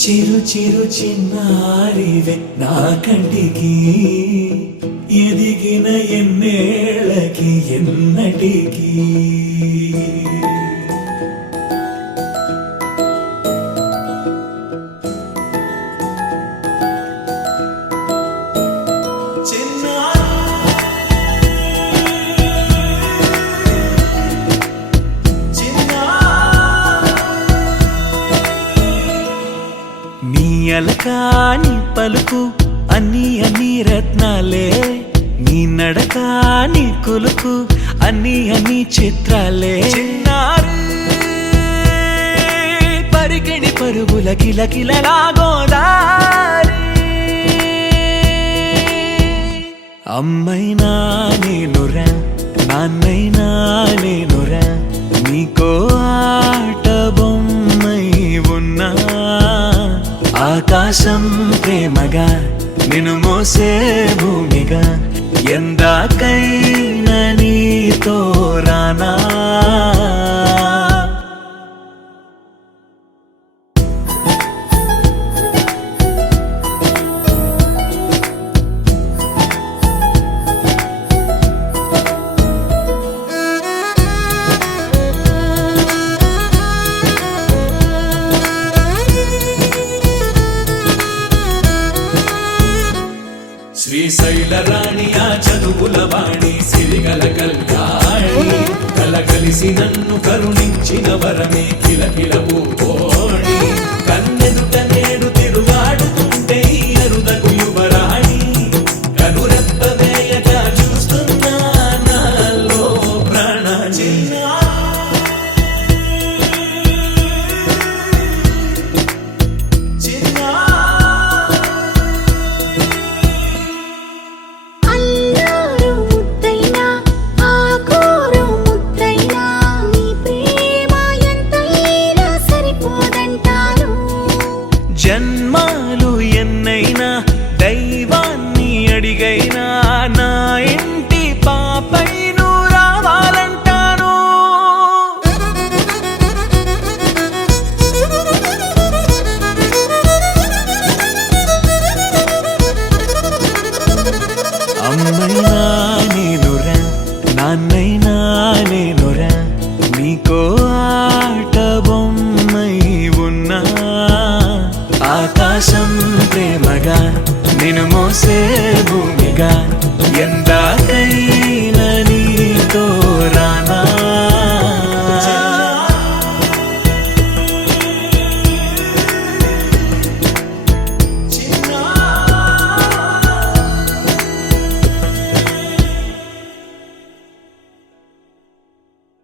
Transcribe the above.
చిరు చిరు చిన్నారివే నా కంటికి ఎదిగిన ఎన్నేళ్ళకి ఎన్నటికి అలకాని పలుకు అన్ని అన్ని రత్నాలే నీ నడకాని కులుకు అన్ని అన్ని చిత్రాలే చిన్నారు పరికిణి పరుగుల కిలకిలలాగోదారి అమ్మైనా నేనురా నాన్నైనా నేనురా నీకో ఆట బొమ్మై ఉన్నా ఆకాశం ప్రేమగా నిన్ను మోసే భూమిగా ఎందాకైనా నీతో రానా శ్రీశైల రాణి ఆ చదువుల వాణి సిరిగల కళ్యాణి కలగలిసి నన్ను కరుణించిన వరమే కిలకిల పూకోణి కన్నెదుట నేడు తిరుగాడుతుంటే అరుదకు యువరాణి కనురెప్పవేయగా చూస్తున్నా నాలో ప్రాణ చిన్నా జన్మాలు ఎన్నైనా దైవాన్ని అడిగైనా నా ఇంటి పాపై నువ్వు రావాలంటాను అమ్మైనా నేనురా నాన్నైనా నేనురా నీకో ఆట బొమ్మై ఉన్నా ఆకాశం ప్రేమగా నిన్ను మోసే భూమిగా ఎంత